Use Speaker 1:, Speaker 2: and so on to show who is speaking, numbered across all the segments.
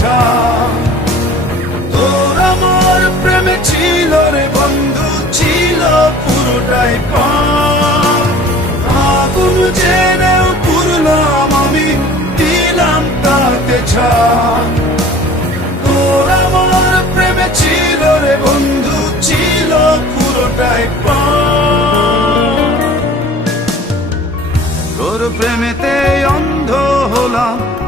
Speaker 1: ছাপ তোর আমার প্রেমে ছিল রে বন্ধু, ছিল পুরোটাই আগুন জেনেও পুরলাম আমি, দিলাম তাতে ছাপ। তোর আমার প্রেমে ছিল রে বন্ধু, ছিল পুরোটাই তোর প্রেমেতে অন্ধ হলাম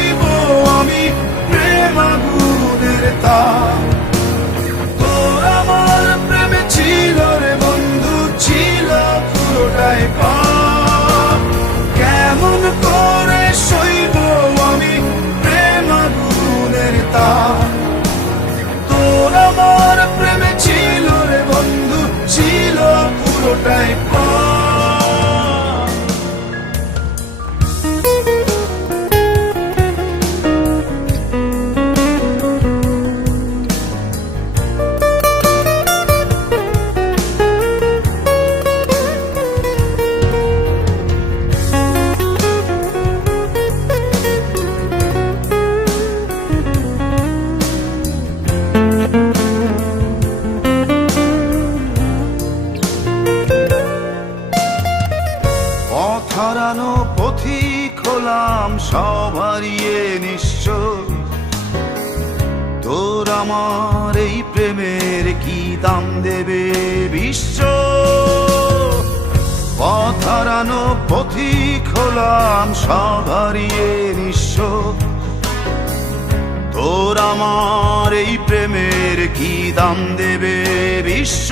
Speaker 1: পথিক হলাম সব হারিয়ে নিঃস্ব তোর আমার এই প্রেমের কি দাম দেবে বিশ্ব? পথ হারানো পথিক হলাম সব নিঃস্ব তোর আমার এই প্রেমের কি দাম দেবে বিশ্ব?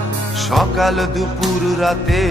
Speaker 1: সকাল দুপুর রাতে